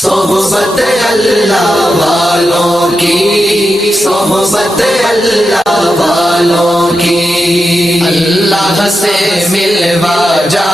صحبت اللہ والوں کی، صحبت اللہ والوں کی، اللہ سے ملوا جا۔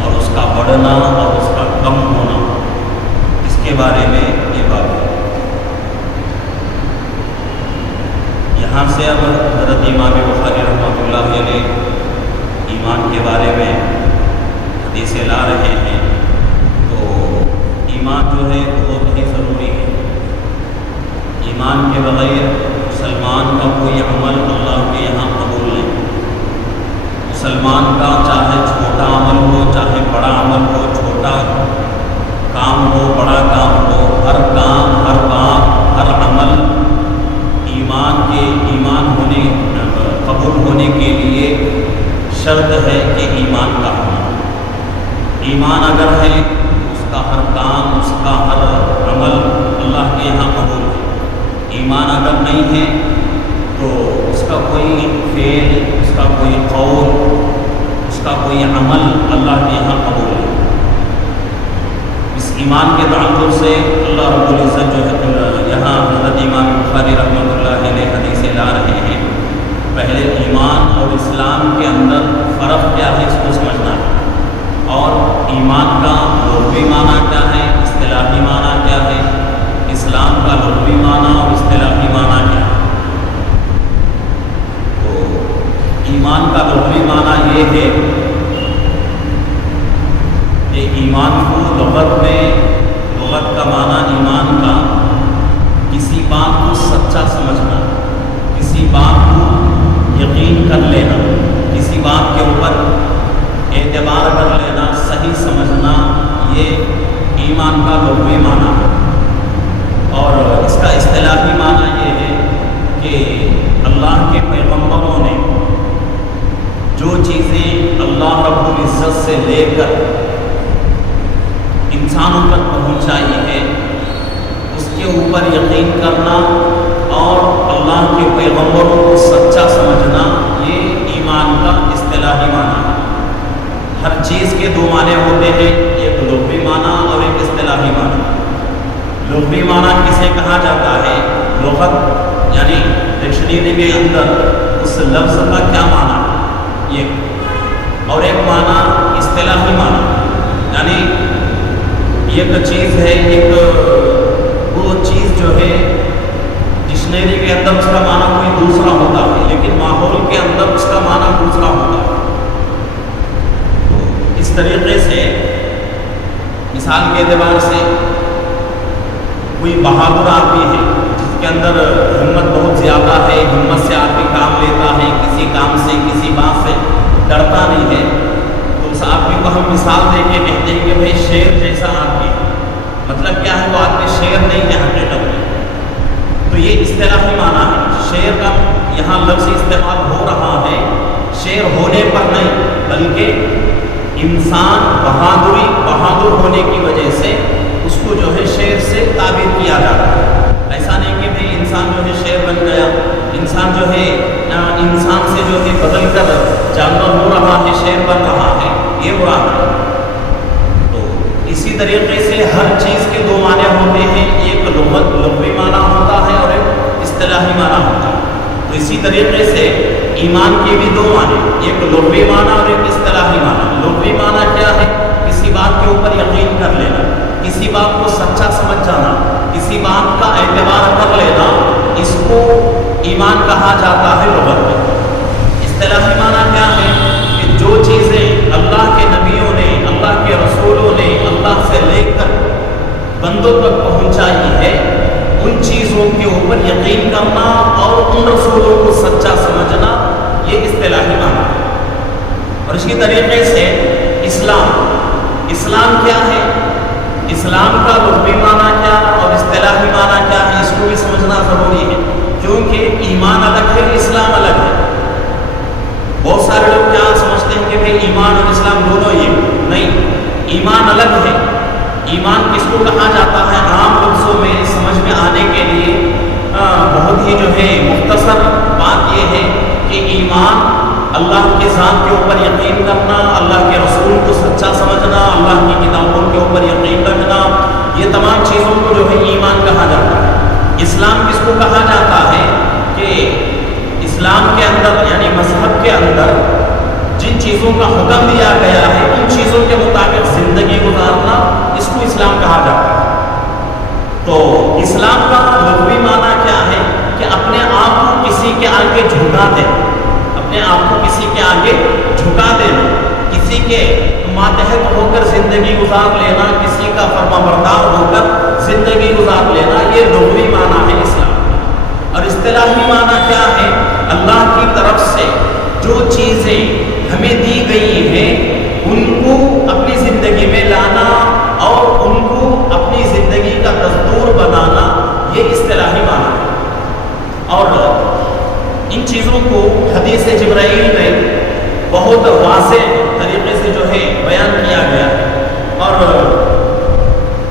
اور اس کا بڑھنا اور اس کا کم ہونا، اس کے بارے میں یہ بات ہے۔ یہاں سے اب حضرت امام بخاری رحمۃ اللہ علیہ ایمان کے بارے میں حدیثیں لا رہے ہیں، تو ایمان جو ہے بہت ہی ضروری ہے۔ ایمان کے بغیر مسلمان کا کوئی عمل اللہ کے یہاں قبول نہیں۔ مسلمان کا چاہے چھوٹا عمل ہو، چاہے بڑا عمل ہو، چھوٹا کام ہو، بڑا کام ہو، ہر کام، ہر بات، ہر عمل ایمان ہونے قبول ہونے کے لیے شرط ہے کہ ایمان کا ہونا۔ ایمان اگر ہے اس کا ہر کام، اس کا ہر عمل اللہ کے یہاں قبول ہے۔ ایمان اگر نہیں ہے تو اس کا کوئی فعل، اس کا کوئی قول، اس کا کوئی عمل اللہ کے یہاں قبول ہے۔ اس ایمان کے تعلق سے اللہ رب العزت جو ہے یہاں حضرت امام بخاری رحمۃ اللہ علیہ حدیثیں لا رہے ہیں۔ پہلے ایمان اور اسلام کے اندر فرق کیا ہے اس کو سمجھنا ہے، اور ایمان کا لغوی معنی کیا ہے، اصطلاحی معنی کیا ہے، اسلام کا لغوی معنی اور اصطلاحی معنی کیا ہے۔ ایمان کا لغوی معنی یہ ہے کہ ایمان کو لغت کا معنی ایمان کا کسی بات کو سچا سمجھنا، کسی بات کو یقین کر لینا، کسی بات کے اوپر اعتبار کر لینا، صحیح سمجھنا، یہ ایمان کا لغوی معنی ہے۔ اور اس کا اصطلاحی معنی یہ ہے کہ اللہ کے پیغمبروں نے جو چیزیں اللہ رب العزت سے لے کر انسانوں تک پہنچائی ہے، اس کے اوپر یقین کرنا اور اللہ کے پیغمبروں کو سچا سمجھنا، یہ ایمان کا اصطلاحی معنی ہے۔ ہر چیز کے دو معنی ہوتے ہیں، ایک لغوی معنی اور ایک معنی کسے کہا جاتا ہے، لغت یعنی ڈکشنری کے اندر اس لفظ کا کیا معنی ہے یہ، اور ایک معنی اصطلاحی معنی، یعنی ایک چیز ہے، ایک وہ چیز جو ہے ڈکشنری کے اندر اس کا معنی کوئی دوسرا ہوتا ہے، لیکن ماحول کے اندر اس کا معنی دوسرا ہوتا ہے۔ تو اس طریقے سے مثال کے اعتبار سے کوئی بہادر آدمی ہے جس کے اندر ہمت بہت زیادہ ہے، ہمت سے آدمی کام لیتا ہے، کسی کام سے کسی بات سے ڈرتا نہیں ہے، تو اس آدمی کو ہم مثال دے کے کہتے ہیں کہ بھائی شیر جیسا آدمی ہے۔ مطلب کیا ہے، وہ آدمی شیر نہیں ہے حقیقت میں۔ تو یہ اصطلاحی معنی ہے، شیر کا یہاں لفظ استعمال ہو رہا ہے شیر ہونے پر نہیں، بلکہ انسان بہادر ہونے کی وجہ سے اس کو جو ہے شیر سے تعبیر کیا جاتا ہے۔ ایسا نہیں کہ بھئی انسان جو ہے شیر بن گیا، انسان جو ہے انسان سے جو ہے بدل کر جانور ہو رہا ہے، شیر بن رہا ہے، یہ مراد ہے۔ تو اسی طریقے سے ہر چیز کے دو معنی ہوتے ہیں، ایک لغوی معنی ہوتا ہے اور ایک اصطلاحی معنی ہوتا ہے۔ تو اسی طریقے سے ایمان کے بھی دو معنی، ایک لغوی معنی اور ایک اصطلاحی معنی۔ لغوی معنی کیا ہے، کسی بات کے اوپر یقین کر لینا، کسی بات کو سچا سمجھ جانا، کسی بات کا اعتبار کر لینا، اس کو ایمان کہا جاتا ہے لغت میں۔ اصطلاحی معنی کیا ہے کہ جو چیزیں اللہ کے نبیوں نے، اللہ کے رسولوں نے اللہ سے لے کر بندوں تک پہنچائی ہے، ان چیزوں کے اوپر یقین کرنا اور ان رسولوں کو سچا سمجھنا، یہ اصطلاحی معنی ہے۔ اور اسی طریقے سے اسلام کیا ہے، اسلام کا لغوی معنی کیا اور اصطلاحی معنی کیا ہے، اس کو بھی سمجھنا ضروری ہے، کیونکہ ایمان الگ ہے، اسلام الگ ہے۔ بہت سارے لوگ کیا سمجھتے ہیں کہ بھئی ایمان اور اسلام دونوں ہی، نہیں، ایمان الگ ہے۔ ایمان کس کو کہا جاتا ہے، عام لفظوں میں سمجھ میں آنے کے لیے بہت ہی جو ہے مختصر بات یہ ہے کہ ایمان اللہ کے ذات کے اوپر یقین کرنا، اللہ کے رسول کو سچا سمجھنا، اللہ کی کتابوں کے اوپر یقین رکھنا، یہ تمام چیزوں کو جو ہے ایمان کہا جاتا ہے۔ اسلام کس کو کہا جاتا ہے کہ اسلام کے اندر یعنی مذہب کے اندر جن چیزوں کا حکم دیا گیا ہے ان چیزوں کے مطابق زندگی گزارنا، اس کو اسلام کہا جاتا ہے۔ تو اسلام کا لغوی معنی کیا ہے کہ اپنے آپ کو کسی کے آگے جھکا دینا، اپنے آپ کو کسی کے آگے جھکا دینا، کسی کے ماتحت ہو کر زندگی گزار لینا، کسی کا فرما بردار ہو کر زندگی گزار لینا، یہ لغوی معنی ہے اسلام۔ اور اصطلاحی معنی کیا ہے، اللہ کی طرف سے جو چیزیں ہمیں دی گئی ہیں ان کو اپنی زندگی میں لانا اور ان کو اپنی زندگی کا دستور بنانا، یہ اصطلاحی معنی ہے۔ اور ان چیزوں کو حدیث جبرائیل میں بہت واضح طریقے سے جو ہے بیان کیا گیا ہے، اور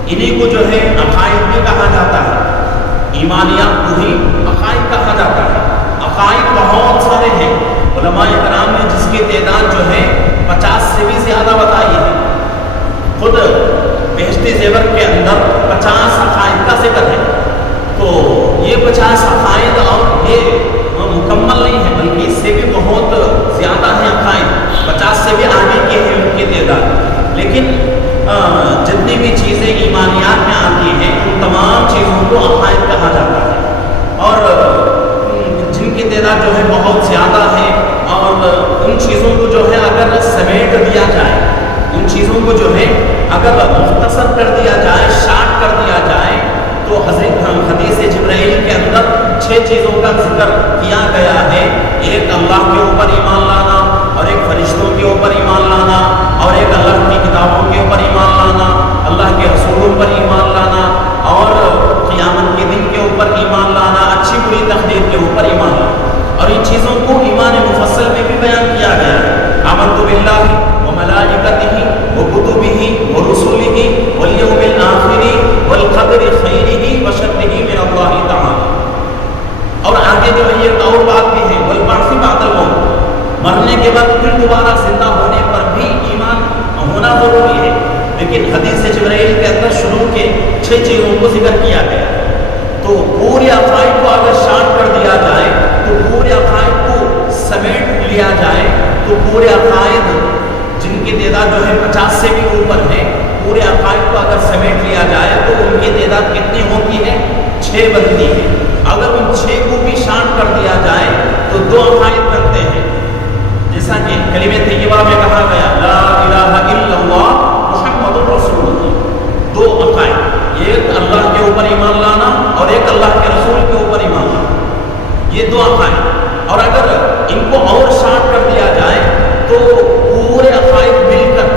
انہیں کو جو ہے عقائد بھی کہا جاتا ہے، ایمانیات کو ہی عقائد کہا جاتا ہے۔ عقائد بہت سارے ہیں، علماء کرام نے جس کی تعداد جو ہے 50 سے بھی زیادہ بتائی ہے۔ خود بہشتی زیور کے اندر 50 عقائد کا ذکر ہے۔ تو یہ 50 عقائد اور یہ مکمل نہیں ہے، بلکہ اس سے بھی بہت زیادہ ہیں عقائد، 50 سے بھی آگے کی ہے ان کی تعداد۔ لیکن جتنی بھی چیزیں ایمانیات میں آتی ہیں ان تمام چیزوں کو عقائد کہا جاتا ہے، اور جن کی تعداد جو ہے بہت زیادہ ہے، اور ان چیزوں کو جو ہے اگر سمیٹ دیا جائے، ان چیزوں کو جو ہے اگر مختصر کر دیا جائے، شارٹ کر دیا جائے، تو حدیث جبرائیل کے اندر 6 چیزوں کا ذکر کیا گیا ہے۔ ایک اللہ کے اوپر ایمان لانا، اور ایک فرشتوں کے اوپر ایمان لانا، اور ایک اللہ کی کتابوں کے اوپر ایمان لانا، اللہ کے رسولوں پر ایمان لانا، اور قیامت کے دن کے اوپر ایمان لانا، اچھی بری تقدیر کے اوپر ایمان لانا۔ اور ان چیزوں کو ایمان مفصل میں بھی بیان کیا گیا ہے۔ آمنت باللہ وملائکتہ وکتبہ ورسلہ والیوم الآخر والقدر خیرہ وشرہ من اللہ تعالی۔ اور آگے جو ہے ایک اور بات بھی ہے، والبعث بعد الموت، مرنے کے بعد پھر دوبارہ زندہ ہونے پر بھی ایمان ہونا ضروری ہے۔ لیکن حدیث جبرائیل کے اندر شروع کے 6 چیزوں کو ذکر کیا گیا ہے۔ پورے عقائد کو اگر شارٹ کر دیا جائے تو پورے عقائد کو سمیٹ لیا جائے تو پورے عقائد جن کی تعداد جو ہے 50 سے بھی اوپر ہے، پورے عقائد کو اگر سمیٹ لیا جائے تو ان کی تعداد کتنی ہوتی ہے؟ 6 بنتی ہے۔ اگر ان 6 کو بھی شارٹ کر دیا جائے تو 2 عقائد بنتے ہیں، جیسا کہ کلمہ طیبہ میں کہا گیا لا الہ الا اللہ محمد رسول اللہ۔ 2 عقائد، ایک اللہ کے اوپر ایمان لانا اور ایک اللہ کے رسول کے اوپر ایمان لانا، یہ 2 عقائد۔ اور اگر ان کو اور شارٹ کر دیا جائے تو پورے عقائد مل کر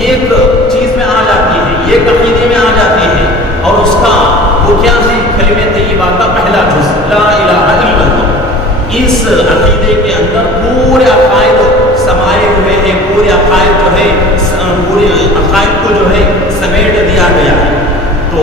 ایک چیز میں آ جاتی ہے، ایک عقیدے میں آ جاتی ہے، اور اس کا وہ کیا ہے؟ کلمہ طیبہ کا پہلا جز لا الہ الا اللہ۔ اس عقیدے کے اندر پورے عقائد سمائے ہوئے ہیں، پورے عقائد جو ہے پورے عقائد کو جو ہے سمیٹ دیا گیا ہے۔ تو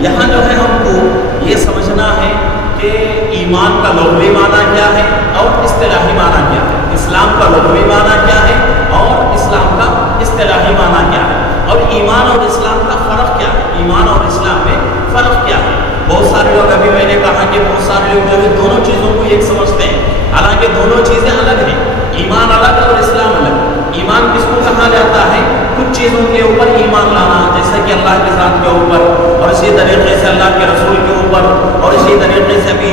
یہاں جو ہے ہم کو یہ سمجھنا ہے کہ ایمان کا لغوی معنی کیا ہے اور اصطلاحی معنی کیا ہے، اسلام کا لغوی معنی کیا ہے اور اسلام کا اصطلاحی معنی کیا ہے، اور ایمان اور اسلام کا فرق کیا ہے، ایمان اور اسلام میں فرق کیا ہے۔ بہت سارے لوگ، ابھی میں نے کہا کہ بہت سارے لوگ جو ہے دونوں چیزوں کو ایک سمجھتے ہیں، حالانکہ دونوں چیزیں الگ ہیں، ایمان الگ اور اسلام الگ۔ ایمان کس کو کہا جاتا ہے؟ کچھ چیزوں کے اوپر ایمان لانا، جیسے کہ اللہ کے ذات کے اوپر، اور اسی طریقے سے اللہ کے رسول کے اوپر، اور اسی طریقے سے ابھی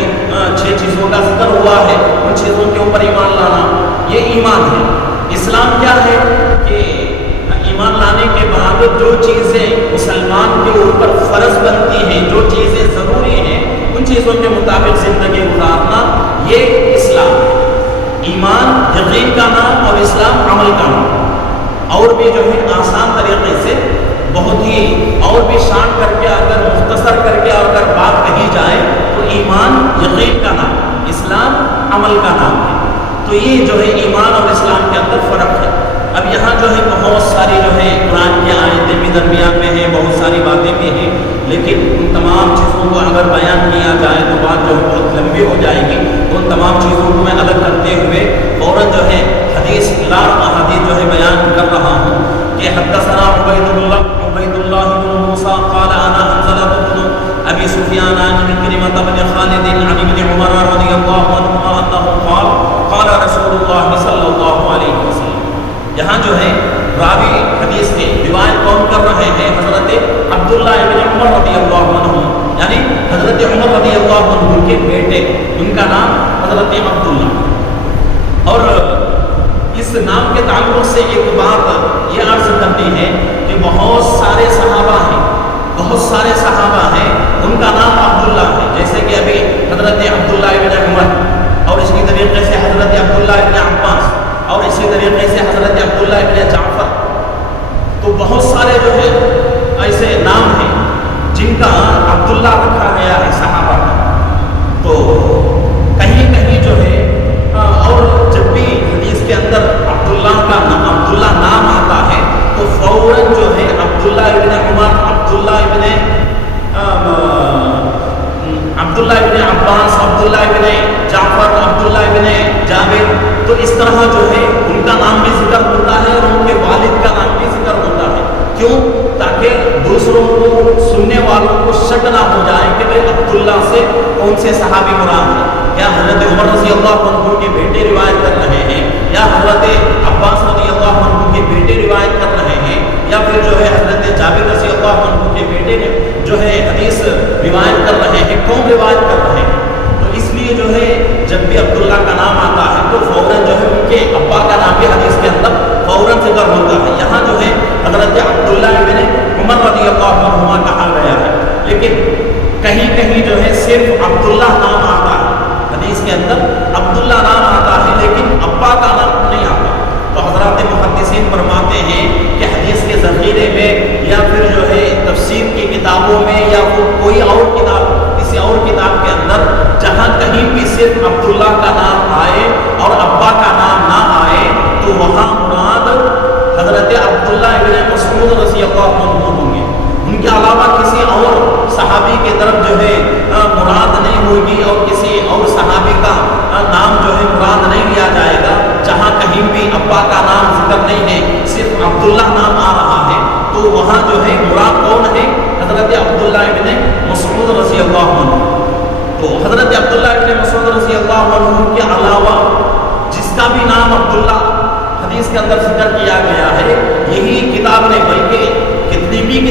6 چیزوں کا ذکر ہوا ہے، ان چیزوں کے اوپر ایمان لانا، یہ ایمان ہے۔ اسلام کیا ہے کہ ایمان لانے کے بعد جو چیزیں مسلمان کے اوپر فرض بنتی ہیں، جو چیزیں ضروری ہیں، ان چیزوں کے مطابق زندگی گزارنا، یہ اسلام ہے۔ ایمان یقین کا نام اور اسلام عمل کا نام۔ اور بھی جو ہے آسان طریقے سے بہت ہی اور بھی شارٹ کر کے اگر مختصر کر کے اگر بات کہی جائے تو ایمان یقین کا نام، اسلام عمل کا نام ہے۔ تو یہ جو ہے ایمان اور اسلام کے اندر فرق ہے۔ اب یہاں جو ہے بہت ساری جو ہے قرآن کی آیتیں بھی درمیان میں ہیں، بہت ساری باتیں بھی ہیں، لیکن ان تمام چیزوں کو اگر بیان کیا جائے تو بات جو ہے بہت لمبی ہو جائے گی۔ ان تمام چیزوں کو میں الگ کرتے ہوئے فوراً جو ہے حدیث جو ہے بیان کر رہا ہوں کہ حدثنا عبید اللہ بن موسیٰ قال انا حنظلۃ بن ابی سفیان عن عکرمۃ بن خالد عن ابن عمر رضی اللہ عنہما انہ قال قال رسول اللہ صلی اللہ علیہ وسلم۔ یہاں جو ہے راوی حدیث کے روایت کون کر رہے ہیں؟ حضرت عبداللہ ابن عمر رضی اللہ عنہ، یعنی حضرت عمر رضی اللہ عنہ کے بیٹے، ان کا نام حضرت عبداللہ۔ اور اس نام کے تعلق سے ایک بات یہ عرض کرنی ہے کہ بہت سارے صحابہ ہیں، بہت سارے صحابہ ہیں، ان کا نام عبداللہ ہے، جیسے کہ ابھی حضرت عبداللہ ابن عمر، اور اسی طریقے سے حضرت عبداللہ ابن عباس، اور اسی طریقے سے حضرت عبداللہ ابن جعفر۔ تو بہت سارے جو ہے ایسے نام ہیں جن کا عبداللہ رکھا گیا ہے صحابہ کا۔ تو کہیں کہیں جو ہے اور جب بھی حدیث کے اندر عبداللہ نام آتا ہے تو فوراً جو ہے عبداللہ ابن عمر، عبداللہ ابن عباس، عبداللہ ابن جعفر، عبداللہ ابن جابر، تو اس طرح جو ہے ان کا نام بھی ذکر ہوتا ہے اور ان کے والد کا نام بھی ذکر ہوتا ہے۔ کیوں؟ تاکہ دوسروں کو، سننے والوں کو شک نہ ہو جائے کہ بھئی عبداللہ سے کون سے صحابی مراد ہیں، یا حضرت عمر رضی اللہ عنہ کے بیٹے روایت کر رہے ہیں، یا حضرت عباس رضی اللہ عنہ کے بیٹے روایت کر رہے ہیں، یا پھر جو ہے حضرت جابر رضی اللہ عنہ کے بیٹے نے جو ہے حدیث روایت کر رہے ہیں، کون روایت کر رہے ہیں۔ تو اس لیے جو ہے جب بھی عبداللہ کا نام آتا ہے تو فوراً جو ہے ان کے ابا کا نام بھی حدیث کے اندر فوراً ذکر ہوتا ہے۔ یہاں جو ہے حضرت عبداللہ ابن عمر رضی اللہ عنہما کہا گیا ہے، لیکن کہیں کہیں جو ہے صرف عبداللہ نام آتا ہے، حدیث کے اندر عبداللہ نام آتا ہے لیکن ابا کا نام نہیں آتا۔ تو حضرات محدثین فرماتے ہیں کہ حدیث کے ذخیرے میں یا پھر جو ہے تفسیر کی کتابوں میں یا کوئی اور کتاب، کسی اور کتاب کے اندر جہاں کہیں بھی صرف عبداللہ کا نام آئے اور ابا کا نام نہ آئے تو وہاں مراد حضرت عبداللہ ابن مسعود رضی اللہ عنہ ہوں گے، ان کے علاوہ کسی اور صحابی کی طرف جو ہے مراد نہیں ہوگی، اور کسی اور صحابی کا نام جو ہے مراد نہیں لیا جائے گا۔ جہاں کہیں بھی ابا کا نام ذکر نہیں ہے، صرف عبداللہ نام آ رہا ہے، تو وہاں جو ہے مراد کون ہے؟ حضرت عبداللہ ابن مسعود رضی اللہ عنہ۔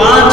5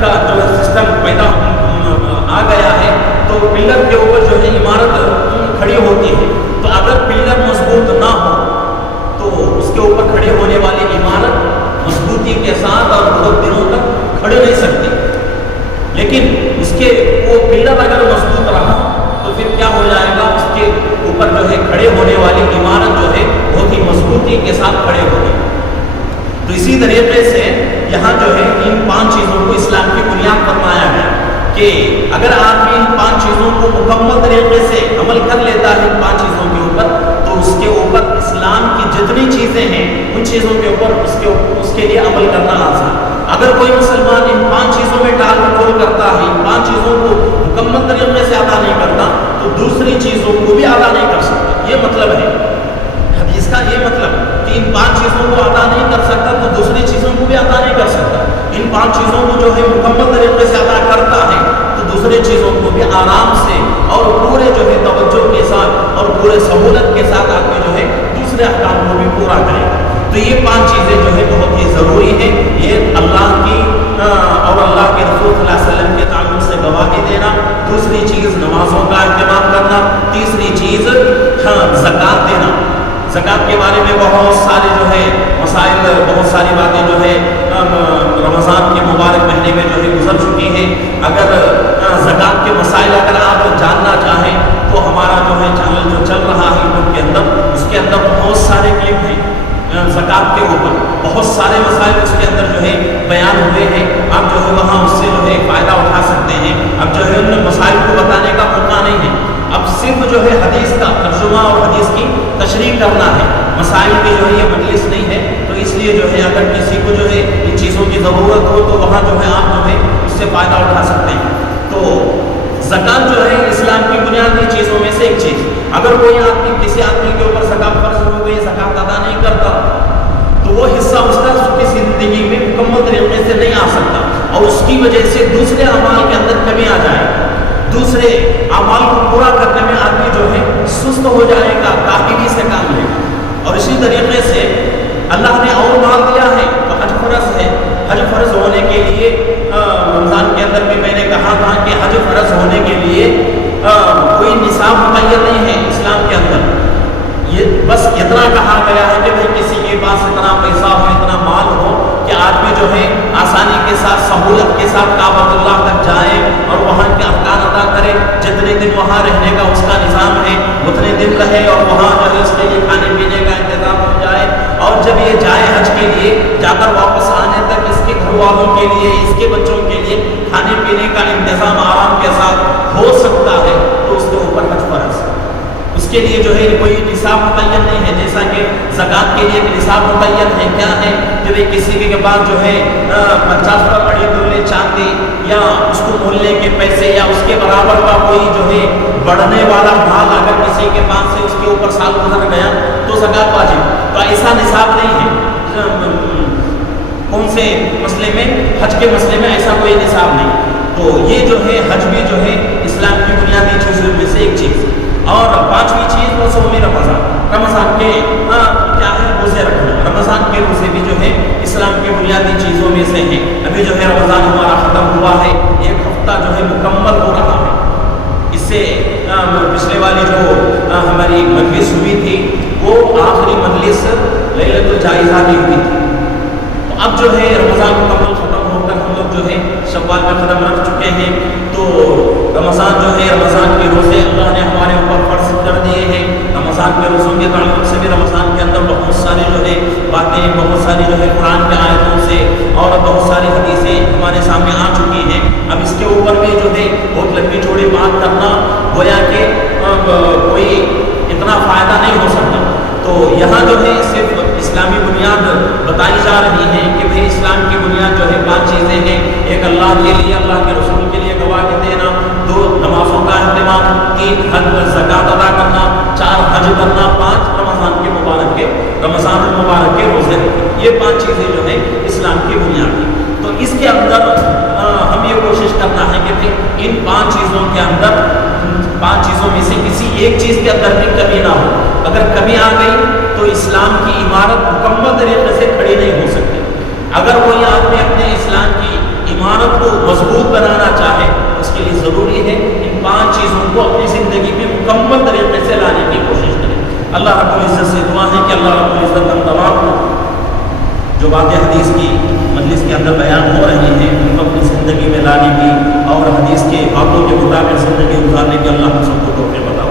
کا جو سسٹم پیدا آ گیا ہے، تو پلر کے اوپر جو ہے عمارت کھڑی ہوتی ہے، تو اگر پلر مضبوط نہ ہو تو اس کے اوپر کھڑے ہونے والی عمارت مضبوطی کے ساتھ اور بہت دنوں تک کھڑے نہیں سکتی. لیکن اس کے وہ پلر اگر مضبوط رہا تو پھر کیا ہو جائے گا، اس کے اوپر جو ہے کھڑے ہونے والی عمارت جو ہے بہت ہی مضبوطی کے ساتھ کھڑے ہوگی. تو اسی طریقے سے یہاں جو ہے ان 5 چیزوں کو اسلام کی بنیاد فرمایا ہے کہ اگر آدمی ان 5 چیزوں کو مکمل طریقے سے عمل کر لیتا ہے، ان 5 چیزوں کے اوپر، تو اس کے اوپر اسلام کی جتنی چیزیں ہیں ان چیزوں کے اوپر اس کے لیے عمل کرنا آسان. اگر کوئی مسلمان ان 5 چیزوں میں ٹال مٹول کرتا ہے، ان 5 چیزوں کو مکمل طریقے سے ادا نہیں کرتا، تو دوسری چیزوں کو بھی ادا نہیں کر سکتا. یہ مطلب ہے حدیث کا، یہ مطلب کہ ان 5 چیزوں کو ادا نہیں کر سکتا تو دوسری چیزوں کو بھی ادا نہیں کر سکتا. ان 5 چیزوں کو جو ہے مکمل طریقے سے ادا کرتا ہے تو دوسری چیزوں کو بھی آرام سے اور پورے جو ہے توجہ کے ساتھ اور پورے سہولت کے ساتھ آدمی جو ہے دوسرے احکام کو بھی پورا کرے گا. تو یہ 5 چیزیں جو ہے بہت ہی ضروری ہیں. یہ اللہ کی اور اللہ کے رسول صلی اللہ علیہ وسلم کے تعلق سے گواہی دینا. دوسری چیز نمازوں کا اہتمام کرنا. تیسری چیز زکوٰۃ دینا. زکوٰۃ کے بارے میں بہت سارے جو ہے مسائل، بہت ساری باتیں جو ہے رمضان کے مبارک مہینے میں جو ہے گزر چکی ہیں. اگر زکوٰۃ کے مسائل اگر آپ جاننا چاہیں تو ہمارا جو ہے چینل جو چل رہا ہے یوٹیوب کے اندر، اس کے اندر بہت سارے کلپ ہیں زکوٰۃ کے اوپر. بہت سارے مسائل اس کے اندر جو ہے بیان ہوئے ہیں. آپ جو ہے وہاں اس سے جو ہے فائدہ اٹھا سکتے ہیں. اب جو ہے ان مسائل کو بتانے کا موقع نہیں ہے، اب صرف جو ہے حدیث کا ترجمہ اور حدیث کی تشریح کرنا ہے. مسائل کی جو ہے یہ مجلس نہیں ہے، تو اس لیے جو ہے اگر کسی کو جو ہے ان چیزوں کی ضرورت ہو تو وہاں جو ہے آپ جو ہے اس سے فائدہ اٹھا سکتے ہیں. تو زکوٰۃ جو ہے اسلام کی بنیادی چیزوں میں سے ایک چیز. اگر کوئی آدمی کسی آدمی کے اوپر زکوٰۃ فرض ہو گئی، زکوٰۃ ادا نہیں کرتا، تو وہ حصہ اس کا اس کی زندگی میں مکمل طریقے سے نہیں آ سکتا، اور اس کی وجہ سے دوسرے اعمال کے اندر کمی آ جائے. دوسرے اعمال کو پورا کرنے میں آدمی جو ہے سست ہو جائے گا، کاہلی سے کام لے گا. اور اسی طریقے سے اللہ نے اور مال دیا ہے تو حج فرض ہے. حج فرض ہونے کے لیے رمضان کے اندر بھی میں نے کہا تھا کہ حج فرض ہونے کے لیے کوئی نصاب مقید نہیں ہے اسلام کے اندر. یہ بس اتنا کہا گیا ہے کہ بھائی کسی کے پاس اتنا پیسہ ہو، اتنا مال ہو کہ آدمی جو ہے آسانی کے ساتھ، سہولت کے ساتھ کعبۃ اللہ تک جائے اور وہاں کے ارکان ادا کرے. جتنے دن وہاں رہنے کا اس کا نظام ہے اتنے دن رہے، اور وہاں جو ہے اس کے لیے کھانے پینے کا انتظام ہو جائے. اور جب یہ جائے حج کے لیے، جا کر واپس آنے تک اس کے گھر والوں کے لیے، اس کے بچوں کے لیے کھانے پینے کا انتظام آرام کے ساتھ ہو سکتا ہے، تو اس کے اوپر حج فرض ہے. اس کے لیے جو ہے کوئی نصاب متعین نہیں ہے. جیسا کہ زکوٰۃ کے لیے ایک نصاب متعین ہے. کیا ہے کہ بھائی کسی کے پاس جو ہے 50 پر اڑی تولے چاندی یا اس کو مولنے کے پیسے یا اس کے برابر کا کوئی جو ہے بڑھنے والا مال اگر کسی کے پاس سے اس کے اوپر سال گزر گیا تو زکوٰۃ واجب. تو ایسا نصاب نہیں ہے. کون سے مسئلے میں؟ حج کے مسئلے میں ایسا کوئی نصاب نہیں. تو یہ جو ہے حج بھی جو ہے اسلام کی بنیادی چیزوں میں سے ایک چیز. اور 5ویں چیز وہ صوم رمضان. رمضان کے کیا ہے؟ روزے رکھنا. رمضان کے روزے بھی جو ہے اسلام کی بنیادی چیزوں میں سے ہیں. ابھی جو ہے رمضان ہمارا ختم ہوا ہے، 1 ہفتہ جو ہے مکمل ہو رہا ہے. اس سے پچھلے والی جو ہماری مجلس ہوئی تھی وہ آخری مجلس لیلۃ الجائزہ کی ہوئی تھی. تو اب جو ہے رمضان مکمل ختم ہو کر ہم لوگ جو ہے شوال کا قدم رکھ چکے ہیں. تو رمضان جو ہے، رمضان کے روزے اللہ نے ہمارے اوپر فرض کر دیے ہیں. رمضان کے روزوں کے تعلق سے بھی رمضان کے اندر بہت ساری جو ہے باتیں، بہت ساری جو ہے قرآن کے آیتوں سے اور بہت ساری حدیثیں ہمارے سامنے آ چکی ہیں. اب اس کے اوپر بھی جو ہے بہت لمبی چوڑی بات کرنا گویا کہ کوئی اتنا فائدہ نہیں ہو سکتا. تو یہاں جو ہے صرف اسلامی بنیاد بتائی جا رہی ہے کہ بھئی اسلام کی بنیاد جو ہے 5 چیزیں ہیں. ایک اللہ کے لیے، اللہ کے رسول کے لیے گواہی دینا. 2 نمازوں کا اہتمام. 3 حج زکوٰۃ ادا کرنا. 4 حج کرنا. 5 رمضان المبارک کے روزے. یہ 5 چیزیں جو ہیں اسلام کی بنیاد ہیں. تو اس کے اندر ہم یہ کوشش کرنا ہے کہ بھئی ان 5 چیزوں کے اندر، 5 چیزوں میں سے کسی ایک چیز کے اندر بھی کمی نہ ہو. اگر کمی آ گئی تو اسلام کی عمارت مکمل طریقے سے کھڑی نہیں ہو سکتی. اگر کوئی آدمی اپنے اسلام کی بنانا چاہے اس کے لیے ضروری ہے ان 5 چیزوں کو اپنی زندگی میں مکمل طریقے سے لانے کی کوشش کریں۔ اللہ رب العزت سے دعا ہے کہ اللہ رب العزت ہم تمام کو جو باتیں حدیث کی مجلس کے اندر بیان ہو رہی ہیں ان کو اپنی زندگی میں لانے کی اور حدیث کے باتوں کے مطابق زندگی گزارنے کی اللہ ہم سب کو توفیق عطا